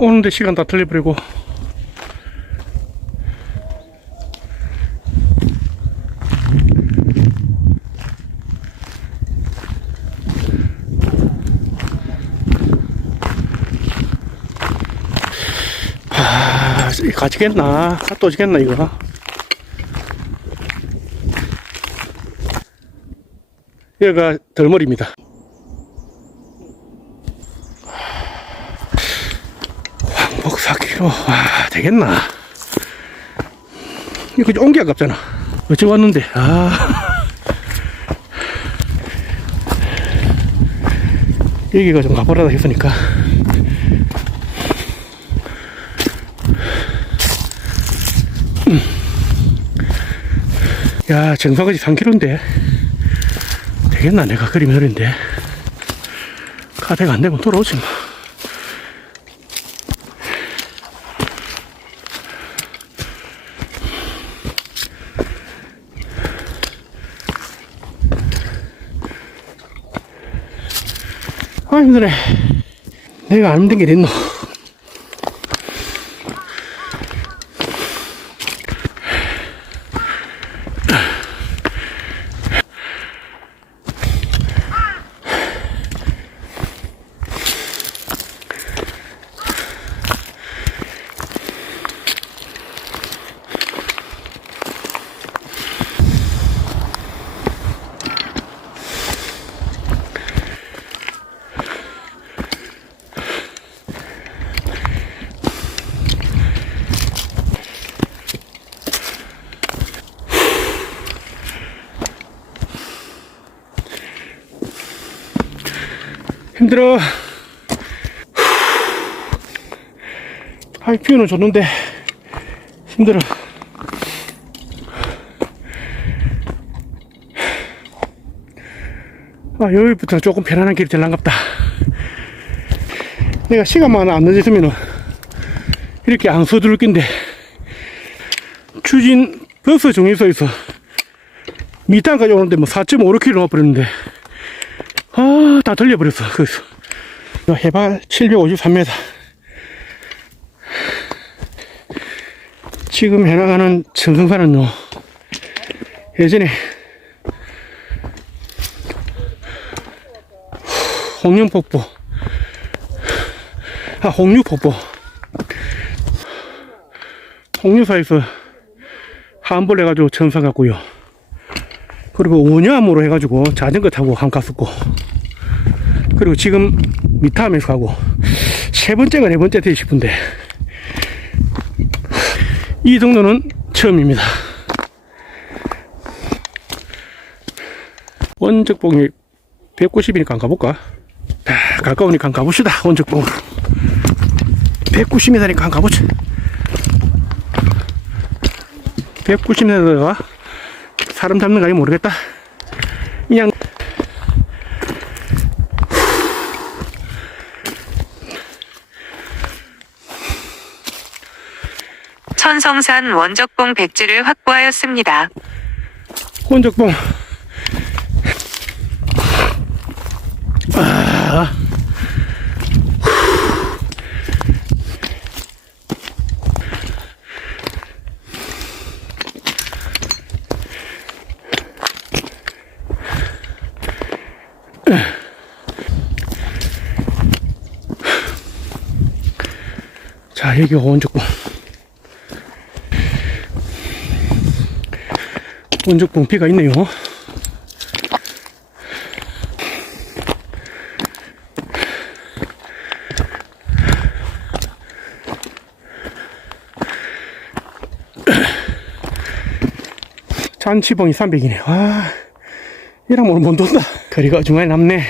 오는데 시간 다 틀려버리고 아, 가지겠나? 갔다 오지겠나, 이거? 여기가 덜머리입니다. 왕복 4km. 와, 되겠나? 이거 좀 옮겨 아깝잖아. 어째 왔는데, 아. 여기가 좀 가보라다 했으니까. 음. 야, 정상까지 3km인데. 되겠나? 내가 그림 흐린데. 카드가 안 되면 돌아오지 뭐. 힘드네 내가 안 힘든 게 있노 힘들어. 아이 피우는 줬는데 힘들어. 아 여기부터 조금 편안한 길이 될란갑다. 내가 시간만 안 늦었으면 이렇게 안 서둘 낀데 추진 버스 정류소에서 미탄까지 오는데 뭐 4.5km 와버렸는데 아, 다 들려버렸어, 거기서. 이거 해발 753m. 지금 해나가는 청성산은요, 예전에, 홍룡폭포, 아, 홍류폭포, 홍류사에서 한벌 해가지고 천사 갔고요. 그리고 원효암으로 해가지고 자전거 타고 한 갔었고 그리고 지금 미타암에서 가고 세 번째가 네 번째 되고 싶은데 이 정도는 처음입니다. 원적봉이 190이니까 한 가볼까? 자, 가까우니까 한 가봅시다 원적봉. 190m니까 한 가보자. 190m가 사람 잡는 거 아니 모르겠다. 그냥 천성산 원적봉 백지를 확보하였습니다. 혼적봉. 자, 여기 원적봉. 원적봉 비가 있네요. 잔치봉이 300이네. 와, 이러면 못 돈다. 거리가 중간에 남네.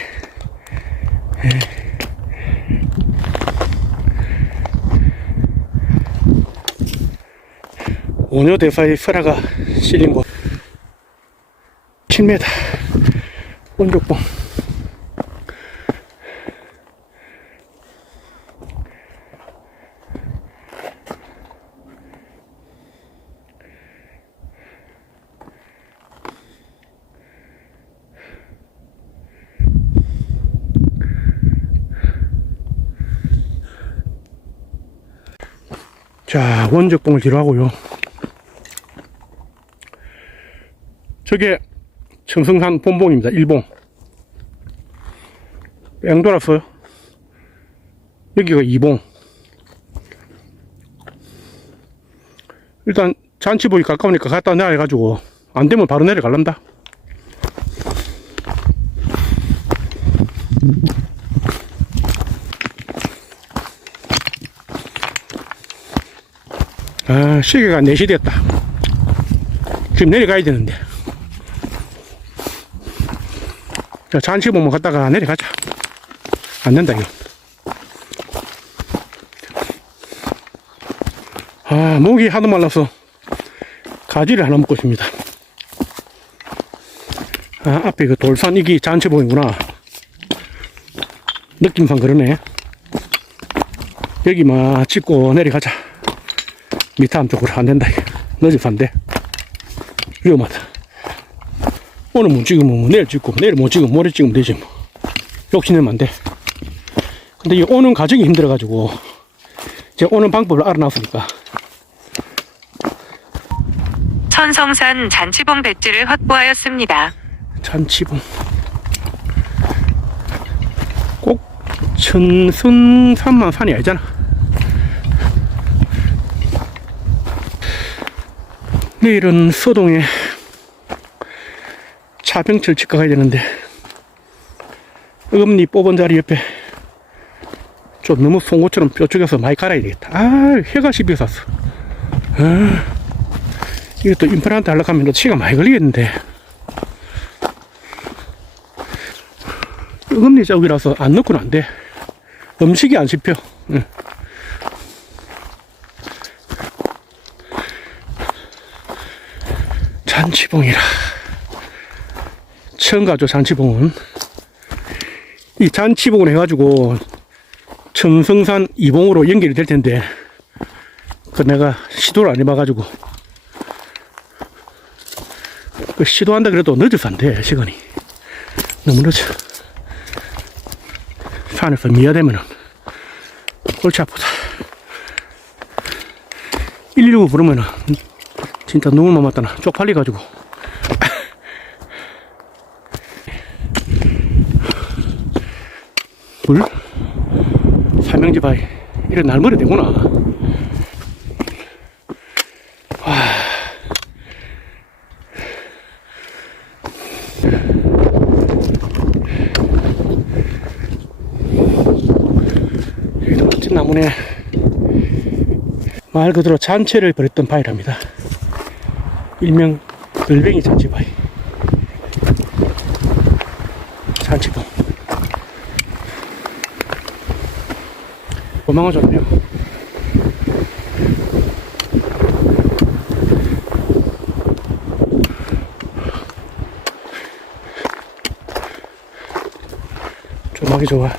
원효 대사의 설화가 실린 곳. 7m 온족봉. 자 원적봉을 뒤로 하고요. 저게 청성산 본봉입니다. 일봉. 뺑 돌았어요. 여기가 이봉. 일단 잔치봉이 가까우니까 갖다 내려가지고 안 되면 바로 내려갈란다. 아, 시계가 4시 됐다. 지금 내려가야 되는데. 자, 잔치봉만 갔다가 내려가자. 안 된다, 이거. 아, 목이 하도 말라서 가지를 하나 먹고 있습니다. 아, 앞에 그 돌산 이기 잔치봉이구나. 느낌상 그러네. 여기만 찍고 내려가자. 밑함 쪽으로 안 된다. 안 돼. 위험하다. 오늘 못 찍으면 뭐 내일 찍고, 내일 못 찍으면 모레 찍으면 되지 뭐. 욕심내면 안 돼. 근데 이 오는 과정이 힘들어 가지고, 이제 오는 방법을 알아놨으니까. 천성산 잔치봉 배지를 확보하였습니다. 잔치봉. 꼭 천승산만 산이 아니잖아. 내일은 서동에 차병철 치과 가야 되는데 어금니 뽑은 자리 옆에 좀 너무 송곳처럼 뾰족해서 많이 갈아야 되겠다. 아, 해가 씹혀서 샀어. 아, 또 임플란트 하려고 하면 또 시간 많이 걸리겠는데. 어금니 자국이라서 안 넣고는 안 돼. 음식이 안 씹혀. 응. 잔치봉이라. 처음 가죠, 잔치봉은. 이 잔치봉을 해가지고 청성산 이봉으로 연결이 될 텐데, 그 내가 시도를 안 해봐가지고. 그 시도한다 그래도 늦어서 안 돼, 시간이. 너무 늦어. 산에서 미야되면은 골치 아프다. 119 부르면은 진짜 눈물 맞다나 쪽팔려가지고. 물? 삼명지 바위. 이런 날머리 되구나. 여기도 멋진 나무네. 말 그대로 잔치를 벌였던 바위랍니다. 일명 글뱅이 잔치 바위. 잔치봉. 도망가 좋네요. 조막이 좋아.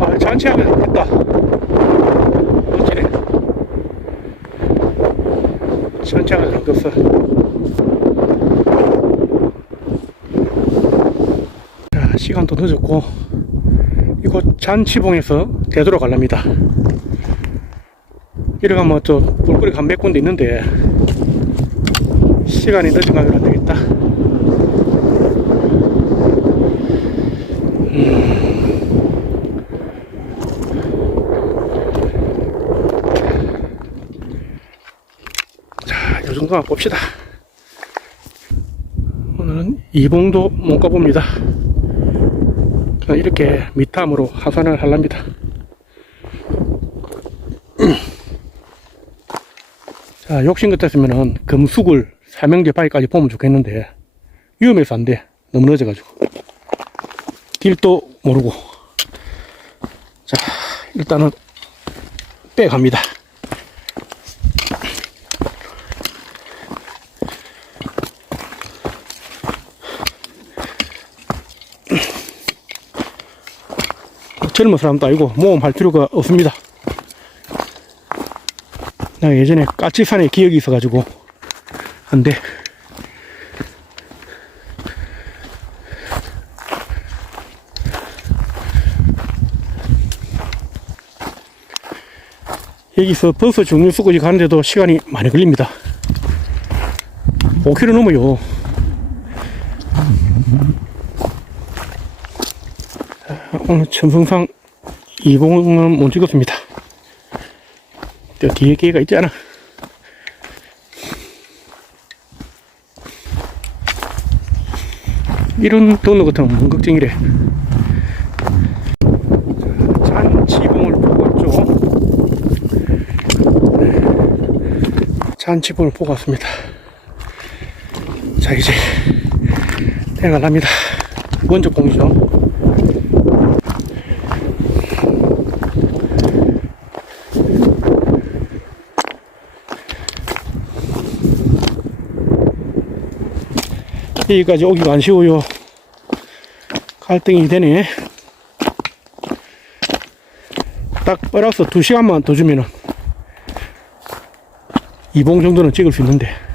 아, 잔치하면 좋겠다. 멋지네. 잔치하면 좋겠어. 자, 시간도 늦었고, 이곳 잔치봉에서 되돌아 갈랍니다. 이래가면 저 볼거리 간몇 군데 있는데, 시간이 가면 안 되겠다. 정도만 봅시다. 오늘은 이봉도 못 가봅니다. 그냥 이렇게 밑함으로 하산을 하랍니다. 자, 욕심 같았으면은 금숙을 삼형제 바위까지 보면 좋겠는데, 위험해서 안 돼. 너무 늦어가지고. 길도 모르고. 자, 일단은 빼갑니다. 젊은 사람도 아니고 모험할 필요가 없습니다. 나 예전에 까치산에 기억이 있어가지고 안 돼. 여기서 버스 종류 수고지 가는데도 시간이 많이 걸립니다. 5km 넘어요. 오늘 천성상 2봉은 못 찍었습니다. 저 뒤에 개가 있잖아. 이런 같으면 뭔 걱정이래. 잔치봉을 보고 왔죠. 잔치봉을 보고 왔습니다. 자, 이제 내려갑니다. 먼저 봉이죠. 여기까지 오기가 안 쉬워요. 갈등이 되네. 딱 빨아서 2시간만 더 주면은 이봉 정도는 찍을 수 있는데.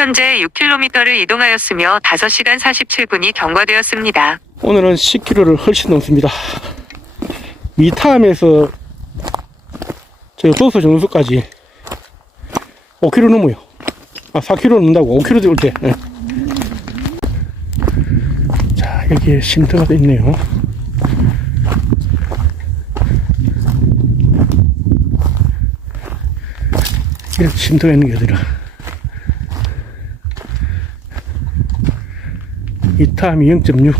현재 6km를 이동하였으며 5시간 47분이 경과되었습니다. 오늘은 10km를 훨씬 넘습니다. 미탐에서 저 도서 정수까지 5km 넘어요. 아, 4km 넘는다고 5km 올 때. 예. 자, 여기에 쉼터가 또 있네요. 이렇게 쉼터가 있는 게 어디라. 이탐이 0.6.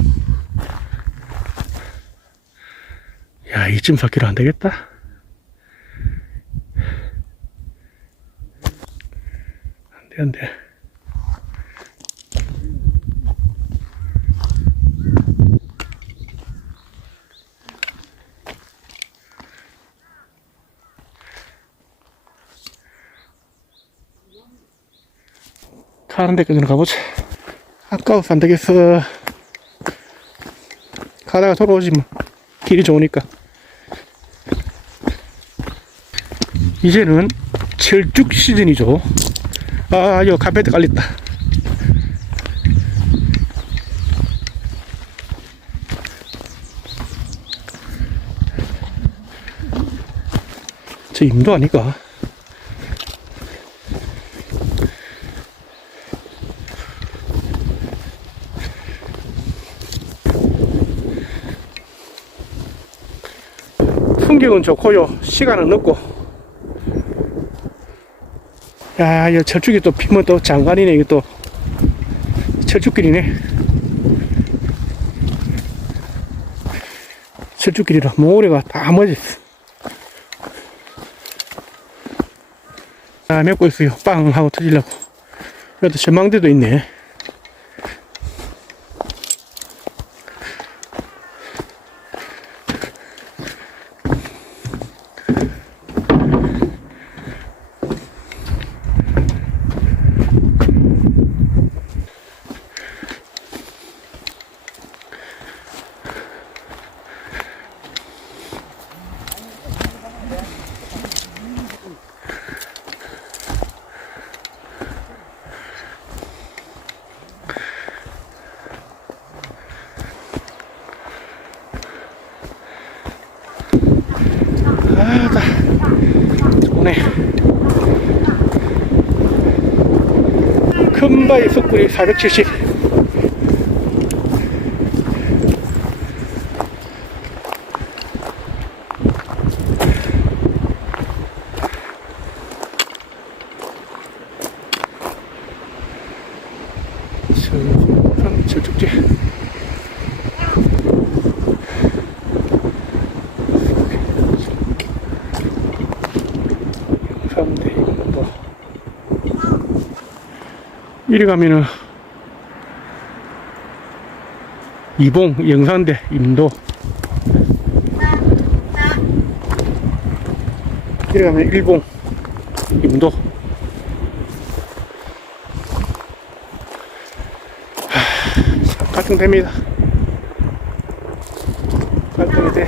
야, 2.4km 안 되겠다. 안 돼, 안 돼. 가는 데까지는 가보자. 아까워서 안 되겠어. 가다가 돌아오지 뭐. 길이 좋으니까. 이제는 철쭉 시즌이죠. 아, 이거 카페트 깔렸다. 저 임도 아니까. 풍경은 좋고요. 시간은 늦고. 야, 이 철쭉이 또 피면 또 장관이네, 이게 또. 철쭉길이네. 철쭉길이라 모래가 다 멎었어. 아, 맺고 있어요. 빵! 하고 터지려고. 그래도 전망대도 있네. 좋네. 큰바위 숯불이 470. 저, 저쪽지. 가운데 뭐 이리 가면은 이봉 영산대 임도. 이리 가면 일봉 임도. 하, 갈등됩니다. 갈등이 돼